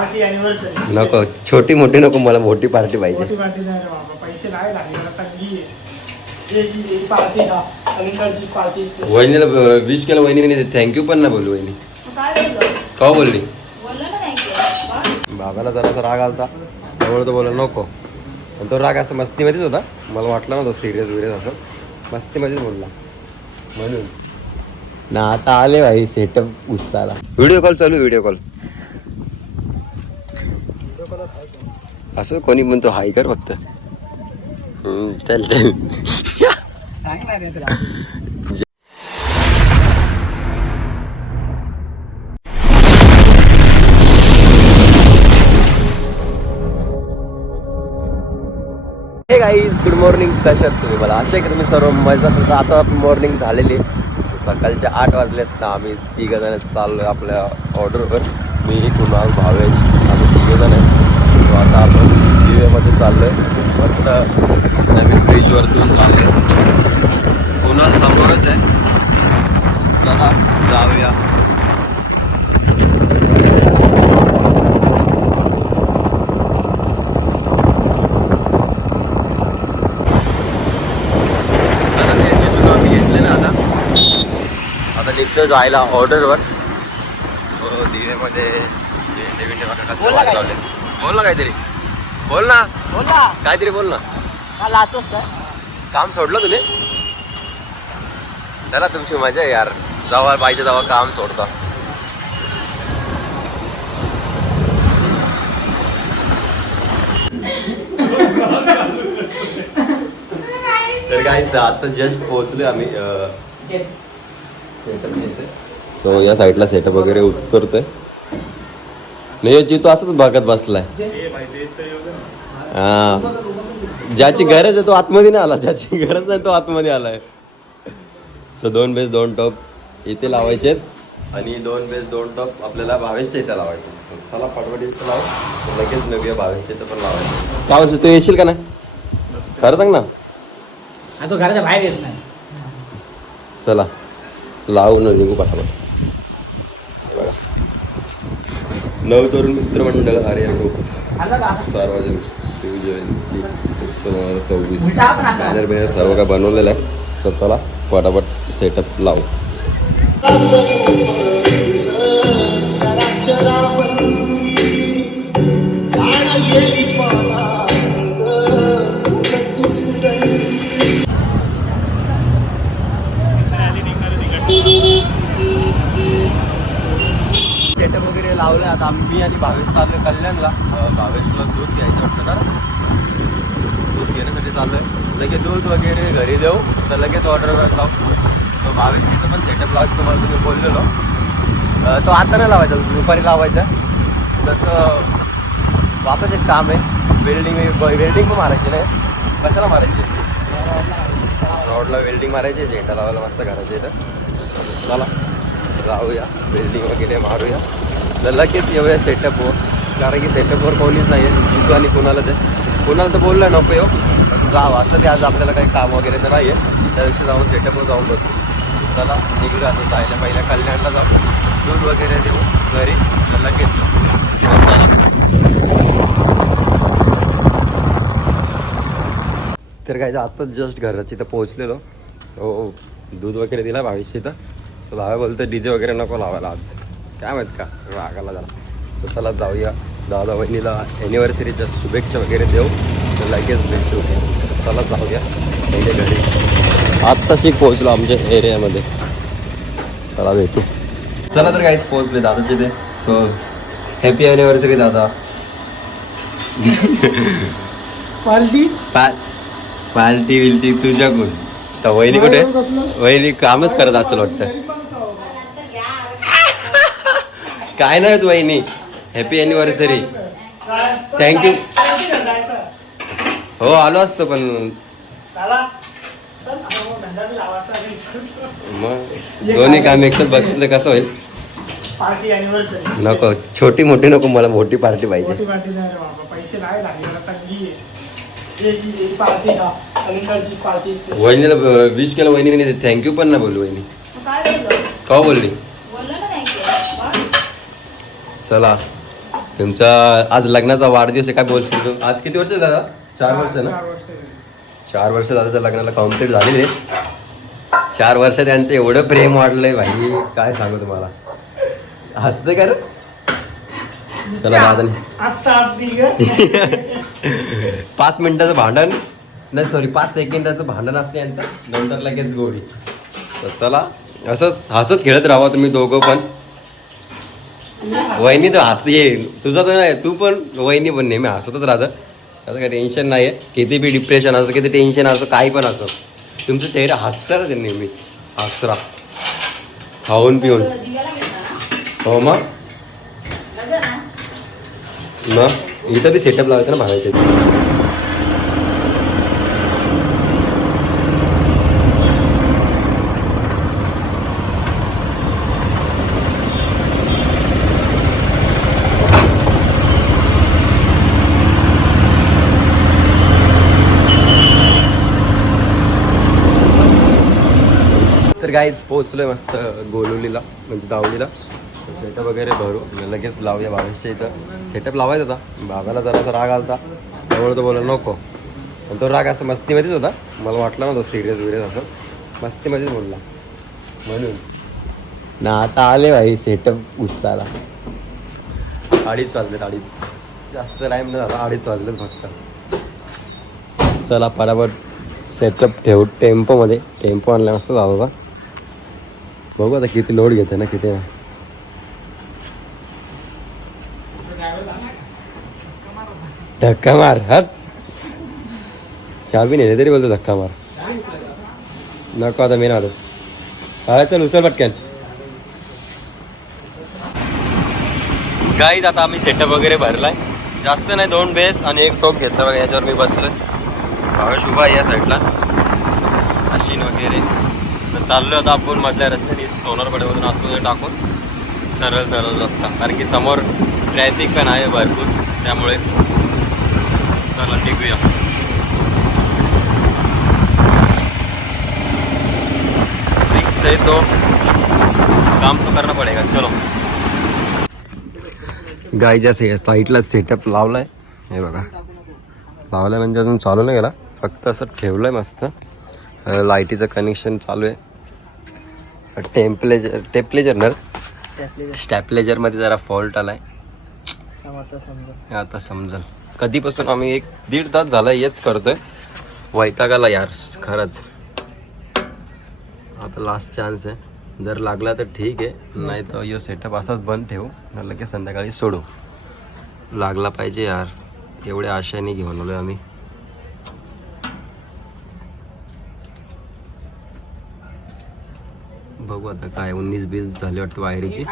Party anniversary नको, छोटी मोठी नको, मला मोठी पार्टी पाहिजे. मोठी पार्टी नाही रे बाबा, पैसे नाही लागले आता. ही पार्टी का कॅलेंडरची पार्टी. वहिनीला विश केलं, वहिनी थँक्यू पण ना बोलू. वहिनी का बोलली? बाबाला जरासा राग आलता त्यामुळे तो बोलला नको, पण तो राग असं मस्तीमध्येच होता. मला वाटलं नव्हतं सिरियस विरियस असं, मस्तीमध्येच बोलला म्हणून ना. आता आले भाई सेटअप उचलायला. व्हिडिओ कॉल चालू, व्हिडिओ कॉल. असं कोणी म्हणतो हाय कर फक्त. चल चल. हे गाईज, गुड मॉर्निंग. कशात तुम्ही? मला आशा आहे की तुम्ही सर्व मजा असेल. तर आता मॉर्निंग झालेली, सकाळचे 8 वाजलेत ना. आम्ही 3 जण चाललो आपल्या ऑर्डरवर. मी कुणाल, भावेश, आम्ही 3 जण आहे. तो आता आपण दिवेमध्ये चाललो आहे. मस्त नवीन ब्रिजवरतून चालले. कुणाल समोरच आहे. चला जाऊया. निघतो जायला ऑर्डरवर. सो दिवेमध्ये लावले. बोल ना काहीतरी, बोल ना, बोल ना काहीतरी बोल ना. लाचोस काय काम सोडलं तुम्ही? त्याला तुमची मजा आहे यार, जेव्हा पाहिजे तेव्हा काम सोडता. तर गाईस आता जस्ट पोहोचले आम्ही सेटअप. सो या साईडला सेटअप वगैरे उतरतोय. नाही जी तो असंच बघत बसलाय. हा, ज्याची गरज आहे तो आतमध्ये नाही आला, ज्याची गरज नाही तो आतमध्ये आलाय. सो 2 बेस 2 टॉप इथे लावायचे आणि 2 बेस 2 टॉप आपल्याला भावेशच्या इथे लावायचे. चला फटफट इथं लाव, लगेच नव्या भावेशच्या इथं पण लावायचं. काय वर्ष तू येशील का नाही? खरं सांग ना. तो घराच्या बाहेर येत नाही. चला लावून निघू पाठापाठ. बघा, नवतरुण मित्रमंडळ आर्या ग्रुप, सार्वजनिक शिवजयंती उत्सव 26 बॅनर बिनर सर्व काय बनवलेलं आहे. तर चला पटापट सेटअप लावू. सेटअप वगैरे लावलं. आता आम्ही आणि भावेश चाललोय कल्याणला. भावेशला दूध घ्यायचं वाटतं ना, दूध घेण्यासाठी चाललोय. लगेच दूध वगैरे घरी देऊ तर लगेच ऑर्डरवर जाऊ. तर भावेशची इथं पण सेटअप लावायचं तुम्हाला तुम्ही बोललेलो. तो आता नाही लावायचा, दुपारी लावायचा. तसं वापस एक काम आहे, वेल्डिंग पण मारायची नाही. कशाला मारायची? रॉडला वेल्डिंग मारायची, झेंडा लावायला मस्त घराच्या इथं. चला जाऊया, वेल्डिंग वगैरे मारूया, लगेच येऊया सेटअप हो. कारण की सेटअपवर कोणीच नाही आहे. जितू आणि कुणाला तर बोललं नको येऊ, जाऊ असं ते. आज आपल्याला काही काम वगैरे तर नाही आहे, त्या दिवशी जाऊन सेटअपवर जाऊन बसू. चला निघूया आता जायला. पहिल्या कल्याणला जाऊ, दूध वगैरे देऊ घरी, लगेच. तर काय आत्ताच जस्ट घराची इथं पोहोचलेलो. सो दूध वगैरे दिला भावीशी इथं. सो भावा बोलतं डीजे वगैरे नको लावायला आज, काय माहीत का रागाला झाला. सो चला जाऊया, दादा वहिनीला ॲनिव्हर्सरीच्या शुभेच्छा वगैरे देऊ, तर लगेच भेटू. चला जाऊया पहिले घरी. आत्ताशी पोहोचलो आमच्या एरियामध्ये. चला भेटू. चला तर काहीच पोहोचले दादाचे ते. सो हॅपी ॲनिव्हर्सरी दादा. पार्टी विल्टी तुझ्याकडून. तर वहिनी कुठे? वहिनी कामच करत असेल वाटतं. काय नाही होत वहिनी. Happy anniversary, thank you. हो आलो असतो पण मग दोन्ही काम एकच बघितलं कसं होईल. पार्टी अॅनिव्हर्सरी नको, छोटी मोठी नको, मला मोठी पार्टी पाहिजे. मोठी पार्टी नाही रे बाबा, पैसे नाही लागले आता. ही पार्टी का कॅलेंडरची पार्टी. वहिनीला विश केलं, वहिनी थँक्यू पण ना बोलू. वहिनी का बोलली? चला तुमचा आज लग्नाचा वाढदिवस आहे, काय बोलशील तू? आज किती वर्ष झाला? 4 वर्ष ना? 4 वर्ष 4 वर्ष दादाच्या लग्नाला कम्प्लीट झालेले. 4 वर्षात त्यांचं एवढं प्रेम वाढलंय भाई, काय सांगू तुम्हाला. हसते का रे? चला दादाने आता 5 मिनिटाचं भांडण नाही, सॉरी 5 सेकंदाचं भांडण असते यांचं, नंतर लगेच गोळी. तर चला असंच हसत खेळत राहा तुम्ही दोघं पण. वहिनी तर हसते, तुझं तर नाही, तू पण वहिनी पण नेहमी हसतच राहतं. असं काही टेन्शन नाही आहे. किती बी डिप्रेशन असं, किती टेन्शन असं, काही पण असं, तुमचं चेहरा हसतात ते नेहमी. हसरा खाऊन पिऊन. हो मग इथं बी सेटअप लावायचं ना भावायचे. तर गाईच पोहोचलोय मस्त गोलवलीला, म्हणजे दावलीला. सेटअप वगैरे भरू, लगेच लावूया. भावेशच्या इथं सेटअप लावायचा होता. बाबाला जरासा राग आलता, त्यामुळे तो बोला नको. पण तो राग असं मस्तीमध्येच होता, मला वाटलं नव्हतं सिरियस विरियस असं, मस्तीमध्येच बोलला म्हणून ना. आता आले भाई सेटअप उचलायला. 2:30 वाजलेत, 2:30. जास्त टाईम नाही झाला, 2:30 वाजलेत फक्त. चला पटापट सेटअप ठेवू. टेम्पोमध्ये टेम्पो आणला मस्त झाला होता. बघू आता किती लोड घेते ना, किती नाही. धक्का मार, हट. चाबी नेले तरी बोलतो धक्का मार. नको आता मी ना आलो. हा चल उचल पटकन. गाईज आता आम्ही सेटअप वगैरे भरलाय. जास्त नाही, 2 बेस आणि 1 टोप घेतला बघा. याच्यावर मी बसलोय. भावेश उभा आहे या साईडला, मशीन वगैरे. तर चाललो आता आपण मधल्या रस्त्याने सोनारपाड्यामधून आतमध्ये टाकून सरळ सरळ रस्ता, कारण की समोर ट्रॅफिक पण आहे भरपूर, त्यामुळे चला निघूया. रिक्स आहे तो, काम तो करना पडेगा. चलो गाईच्या साईडला सेटअप लावलाय, हे बघा. लावलाय म्हणजे अजून चालू नाही गेला, फक्त असं ठेवलंय मस्त. लाईटीचं कनेक्शन चालू आहे. स्टॅपलेजरमध्ये जरा फॉल्ट आलाय. आता समजल. कधीपासून आम्ही 1-1.5 तास झाला हेच करतोय. वैतागाला यार खरंच. आता लास्ट चान्स आहे, जर लागला तर ठीक आहे, नाही तर यो सेटअप असाच बंद ठेवू, लगेच संध्याकाळी सोडू. लागला पाहिजे यार, एवढ्या आशेने घेऊन आलोय आम्ही. बघू आता काय. 19-20 झाली वाटतं वायरीची.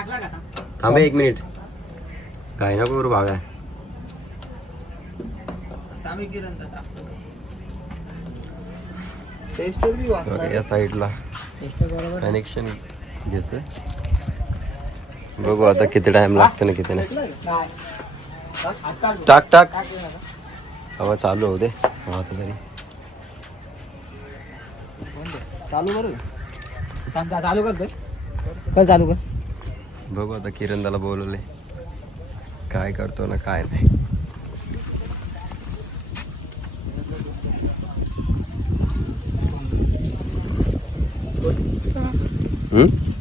थांबे 1 मिनिट, काय नको करू भागा. या साईडला कनेक्शन घेतोय. बघू आता किती टाइम लागतो ना, किती नाही. टाक टाक, हवा चालू होते आता तरी. चालू करतोय काय, चालू कर. बघू आता किरणदाला बोलवले, काय करतो ना काय नाही.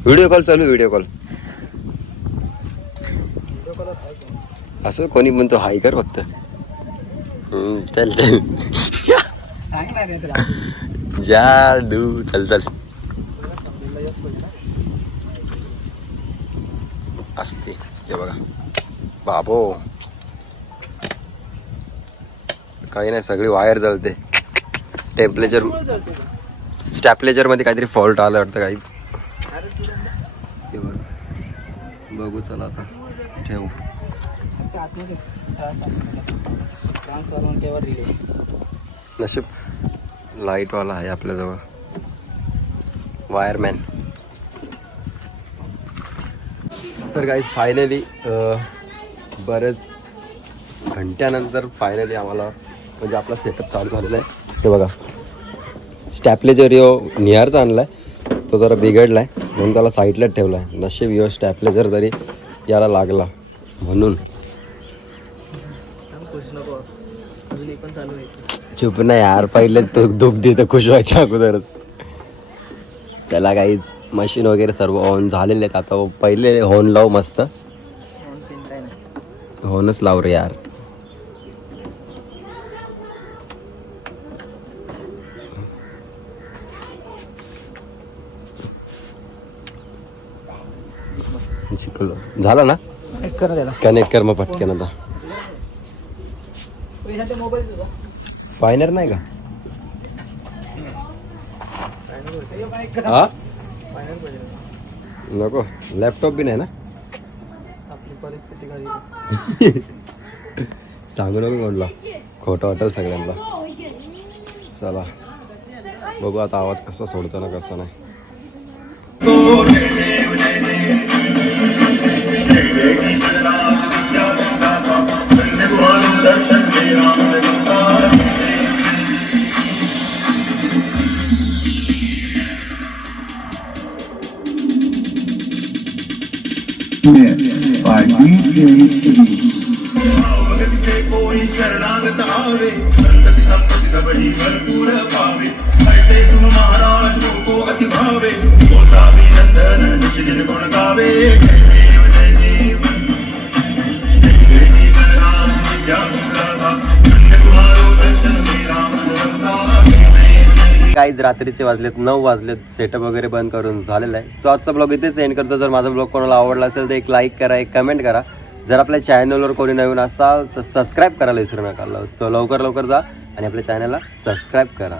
व्हिडिओ कॉल चालू, व्हिडिओ कॉल. असं कोणी म्हणतो हाय कर फक्त. चल चल जादू, चल चल. असते ते बघा बाबो, काही नाही, सगळी वायर जळते. स्टॅपलेजर मध्ये काहीतरी फॉल्ट आला वाटतं काहीच. बघू चला आता ठेवू. नशीब लाईटवाला आहे आपल्याजवळ, वायरमॅन. तर गाईज फायनली बरेच घंट्यानंतर फायनली आम्हाला म्हणजे आपला सेटअप चालू झालेला आहे. हे बघा स्टॅपलेजर यो निहारचा आणला आहे, तो जरा बिघडला आहे म्हणून त्याला साईडलाच ठेवला आहे. नशीब यो स्टॅपलेजर तरी याला लागला म्हणून. चुप ना यार, पहिले तो दुःख देतं खुश व्हायच्या अगोदरच. चला काहीच मशीन वगैरे सर्व ऑन झालेले आहेत. आता पहिले हॉर्न लाव मस्त. हॉर्नच लाव रे यार. शिकलो झालं ना. कनेक्ट कर मग पटकन. आता पायनर नाही का हा? नको लॅपटॉप बी नाही ना. सांगू नको म्हटलं, खोटं वाटेल सगळ्यांना. चला बघू आता आवाज कसा सोडतो ना कसा नाही. कोई शरणागत आवे, संतति संपत्ति सबही भरपूर पावे. ऐसे तुम महाराज को अति भावे, ओ सावी नंदन निज दिन गुण गावे. जय देव जय देव, जय जीवन राम विद्या सुंदरता, धन्य तुम्हारो दर्शन श्री राम गुणवंता. काहीच रात्रीचे वाजलेत 9 वाजलेत. सेटअप वगैरे बंद करून झालेलं आहे. सो आजचा ब्लॉग इथे सेंड करतो. जर माझा ब्लॉग कोणाला आवडला असेल तर एक लाईक करा, एक कमेंट करा. जर आपल्या चॅनलवर कोणी नवीन असाल तर सबस्क्राईब करायला विसरू नका. सो लवकर जा आणि आपल्या चॅनलला सबस्क्राईब करा.